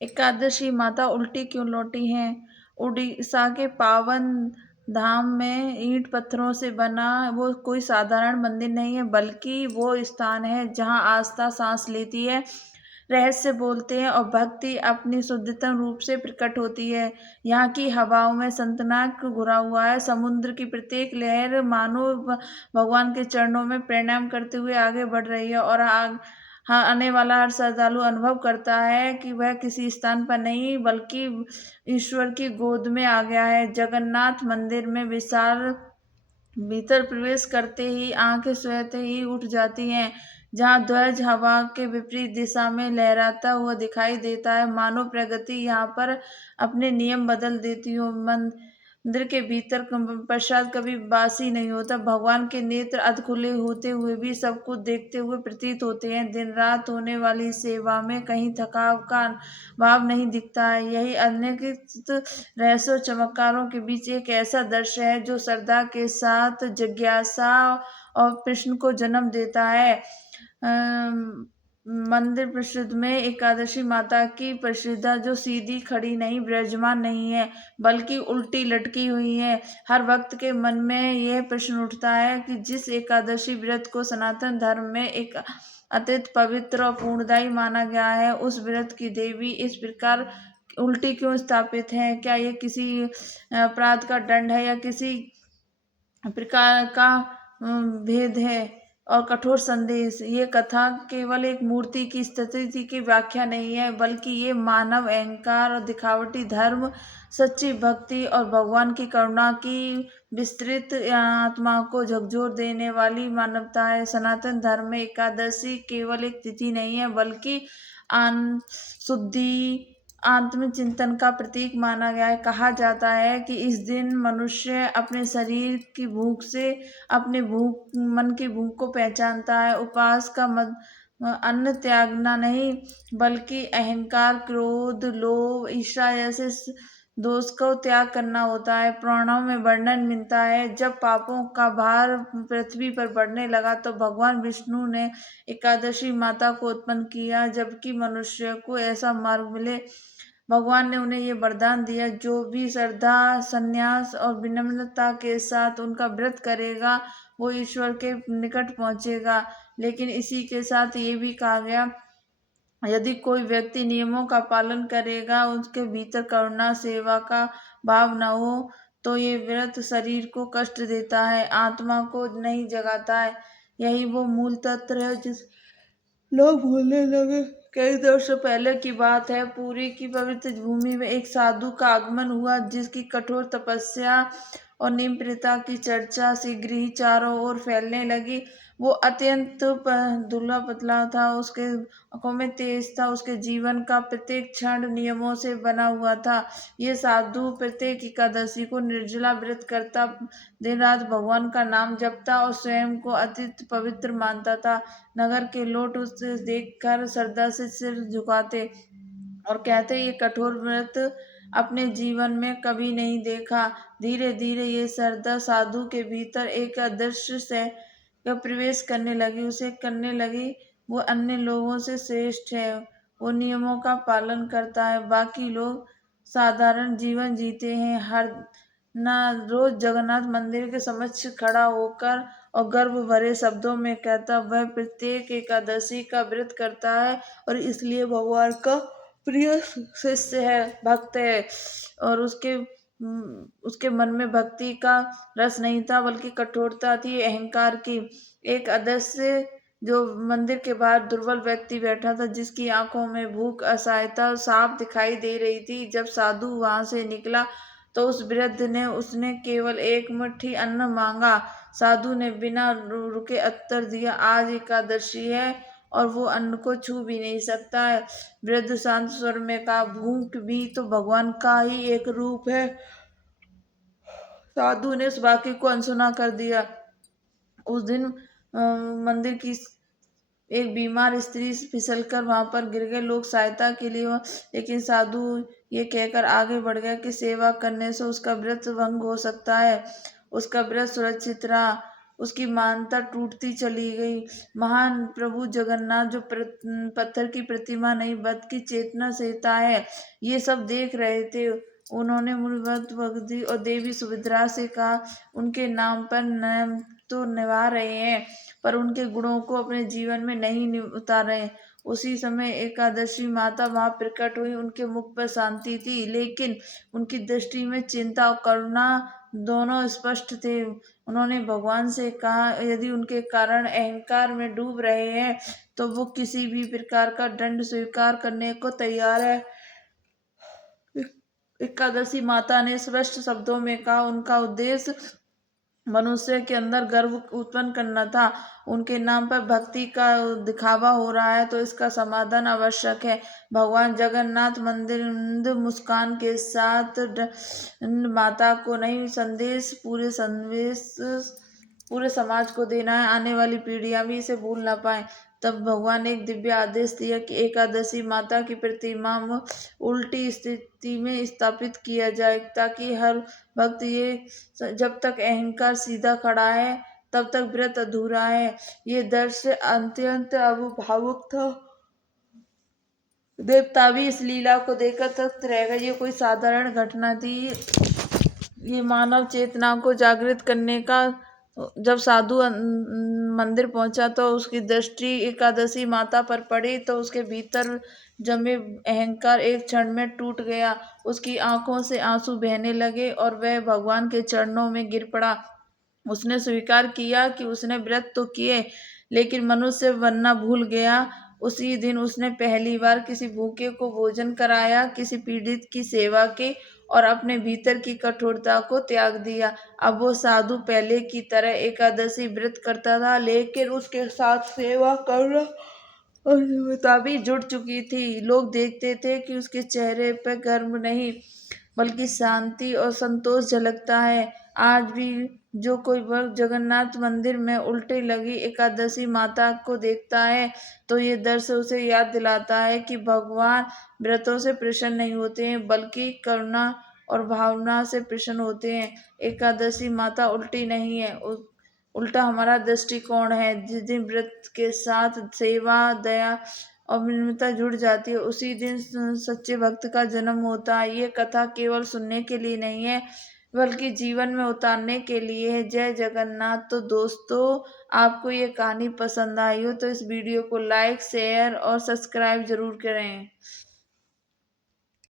एकादशी माता उल्टी क्यों लौटी हैं? उड़ीसा के पावन धाम में ईंट पत्थरों से बना वो कोई साधारण मंदिर नहीं है, बल्कि वो स्थान है जहाँ आस्था सांस लेती है, रहस्य बोलते हैं और भक्ति अपनी शुद्धतम रूप से प्रकट होती है। यहाँ की हवाओं में संतनाक घुरा हुआ है। समुद्र की प्रत्येक लहर मानो भगवान के चरणों में प्रणाम करते हुए आगे बढ़ रही है, और हाँ, आने वाला हर श्रद्धालु अनुभव करता है कि वह किसी स्थान पर नहीं बल्कि ईश्वर की गोद में आ गया है। जगन्नाथ मंदिर में विशाल भीतर प्रवेश करते ही आंखें स्वतः ही उठ जाती हैं। जहाँ ध्वज हवा के विपरीत दिशा में लहराता हुआ दिखाई देता है, मानो प्रगति यहाँ पर अपने नियम बदल देती हो। मंदिर के भीतर प्रसाद कभी बासी नहीं होता। भगवान के नेत्र अध खुले होते हुए भी सब कुछ देखते हुए प्रतीत होते हैं। दिन रात होने वाली सेवा में कहीं थकाव का भाव नहीं दिखता है। यही अनगिनत रहस्य और चमत्कारों के बीच एक ऐसा दृश्य है जो श्रद्धा के साथ जिज्ञासा और प्रश्न को जन्म देता है। मंदिर प्रसिद्ध में एकादशी माता की प्रसिद्धा जो सीधी खड़ी नहीं, विराजमान नहीं है, बल्कि उल्टी लटकी हुई है। हर भक्त के मन में यह प्रश्न उठता है कि जिस एकादशी व्रत को सनातन धर्म में एक अत्यंत पवित्र और पूर्णदायी माना गया है, उस व्रत की देवी इस प्रकार उल्टी क्यों स्थापित है? क्या ये किसी अपराध का दंड है या किसी प्रकार का भेद है? और कठोर संदेश, ये कथा केवल एक मूर्ति की स्थिति की व्याख्या नहीं है, बल्कि ये मानव अहंकार और दिखावटी धर्म, सच्ची भक्ति और भगवान की करुणा की विस्तृत आत्मा को झकझोर देने वाली मानवता है। सनातन धर्म में एकादशी केवल एक तिथि नहीं है, बल्कि शुद्धि आत्मचिंतन का प्रतीक माना गया है। कहा जाता है कि इस दिन मनुष्य अपने शरीर की भूख से अपने मन की भूख को पहचानता है। उपवास का अन्न त्यागना नहीं, बल्कि अहंकार, क्रोध, लोभ, ईर्ष्या जैसे दोष को त्याग करना होता है। पुराणों में वर्णन मिलता है, जब पापों का भार पृथ्वी पर बढ़ने लगा तो भगवान विष्णु ने एकादशी माता को उत्पन्न किया, जबकि मनुष्य को ऐसा मार्ग मिले। भगवान ने उन्हें ये वरदान दिया, जो भी श्रद्धा, संन्यास और विनम्रता के साथ उनका व्रत करेगा, वो ईश्वर के निकट पहुंचेगा। लेकिन इसी के साथ ये भी कहा गया, यदि कोई व्यक्ति नियमों का पालन करेगा, उसके भीतर करुणा, सेवा का भाव न हो, तो ये व्रत शरीर को कष्ट देता है, आत्मा को नहीं जगाता है। यही वो मूल तत्व है जिस लोग भूलने लगे। कई वर्षों पहले की बात है, पुरी की पवित्र भूमि में एक साधु का आगमन हुआ, जिसकी कठोर तपस्या और नीम प्रथा की चर्चा शीघ्र ही चारों ओर फैलने लगी। वो अत्यंत दुबला पतला था, उसके आंखों में तेज था, उसके जीवन का प्रत्येक क्षण नियमों से बना हुआ था। ये साधु प्रत्येक एकादशी को निर्जला व्रत करता, दिन रात भगवान का नाम जपता और स्वयं को अत्यंत पवित्र मानता था। नगर के लोग उसे देखकर श्रद्धा से सिर झुकाते और कहते, ये कठोर व्रत अपने जीवन में कभी नहीं देखा। धीरे धीरे ये श्रद्धा साधु के भीतर एक अदृश्य से प्रवेश करने लगी, उसे करने लगी वो अन्य लोगों से श्रेष्ठ है, वो नियमों का पालन करता है, बाकी लोग साधारण जीवन जीते हैं। हर ना रोज जगन्नाथ मंदिर के समक्ष खड़ा होकर और गर्व भरे शब्दों में कहता, वह प्रत्येक एकादशी का व्रत करता है और इसलिए भगवान का प्रिय शिष्य है, भक्त है। और उसके मन में भक्ति का रस नहीं था, बल्कि कठोरता थी, अहंकार की। एक अदृश्य जो मंदिर के बाहर दुर्बल व्यक्ति बैठा था, जिसकी आंखों में भूख, असहायता साफ दिखाई दे रही थी। जब साधु वहां से निकला तो उस वृद्ध ने उसने केवल एक मुट्ठी अन्न मांगा। साधु ने बिना रुके उत्तर दिया, आज एकादशी है और वो अन्न को छू भी नहीं सकता है। वृद्ध शांत स्वर में कहा, भूख भी तो भगवान का ही एक रूप है। साधु ने उस वाक्य को अनसुना कर दिया। उस दिन मंदिर की एक बीमार स्त्री फिसलकर वहां पर गिर गए। लोग सहायता के लिए लेकिन साधु ये कहकर आगे बढ़ गया कि सेवा करने से उसका व्रत भंग हो सकता है। उसका व्रत सुरक्षित रहा। उसकी मानता टूटती चली गई। महान प्रभु जगन्नाथ जो पत्थर की प्रतिमा नहीं बल्कि चेतना सहता है, ये सब देख रहे थे। उन्होंने मूलवत भक्ति और देवी सुभद्रा से कहा, उनके नाम पर नाम तो निभा रहे हैं पर उनके गुणों को अपने जीवन में नहीं उतार रहे। उसी समय एकादशी माता वहां प्रकट हुई। उनके मुख पर शांति थी, लेकिन उनकी दृष्टि में चिंता और करुणा दोनों स्पष्ट थे। उन्होंने भगवान से कहा, यदि उनके कारण अहंकार में डूब रहे हैं तो वो किसी भी प्रकार का दंड स्वीकार करने को तैयार है। एकादशी माता ने स्पष्ट शब्दों में कहा, उनका उद्देश्य मनुष्य के अंदर गर्व उत्पन्न करना था। उनके नाम पर भक्ति का दिखावा हो रहा है तो इसका समाधान आवश्यक है। भगवान जगन्नाथ मंदिर मुस्कान के साथ माता को नहीं, पूरे समाज को देना है। आने वाली पीढ़ियां भी इसे भूल ना पाए। तब भगवान ने एक दिव्य आदेश दिया कि एकादशी माता की प्रतिमा उल्टी स्थिति में स्थापित किया जाए, ताकि हर भक्त ये जब तक अहंकार सीधा खड़ा है तब तक व्रत अधूरा है। ये दृश्य अत्यंत भावुक था। देवता भी इस लीला को देखकर तृप्त रह गए। ये कोई साधारण घटना थी, ये मानव चेतना को जागृत करने का। जब साधु मंदिर पहुंचा तो उसकी दृष्टि एकादशी माता पर पड़ी तो उसके भीतर जमे अहंकार एक क्षण में टूट गया। उसकी आंखों से आंसू बहने लगे और वह भगवान के चरणों में गिर पड़ा। उसने स्वीकार किया कि उसने व्रत तो किए लेकिन मनुष्य बनना भूल गया। उसी दिन उसने पहली बार किसी भूखे को भोजन कराया, किसी पीड़ित की सेवा की और अपने भीतर की कठोरता को त्याग दिया। अब वो साधु पहले की तरह एकादशी व्रत करता था, लेकिन उसके साथ सेवा करना और जिम्मेदारी भी जुड़ चुकी थी। लोग देखते थे कि उसके चेहरे पर गर्व नहीं बल्कि शांति और संतोष झलकता है। आज भी जो कोई भक्त जगन्नाथ मंदिर में उल्टे लगी एकादशी माता को देखता है तो ये दृश्य उसे याद दिलाता है कि भगवान व्रतों से प्रसन्न नहीं होते हैं बल्कि करुणा और भावना से प्रसन्न होते हैं। एकादशी माता उल्टी नहीं है, उल्टा हमारा दृष्टिकोण है। जिस दिन व्रत के साथ सेवा, दया और विनम्रता जुड़ जाती है, उसी दिन सच्चे भक्त का जन्म होता है। ये कथा केवल सुनने के लिए नहीं है बल्कि जीवन में उतारने के लिए है। जय जगन्नाथ। तो दोस्तों, आपको ये कहानी पसंद आई हो तो इस वीडियो को लाइक, शेयर और सब्सक्राइब जरूर करें।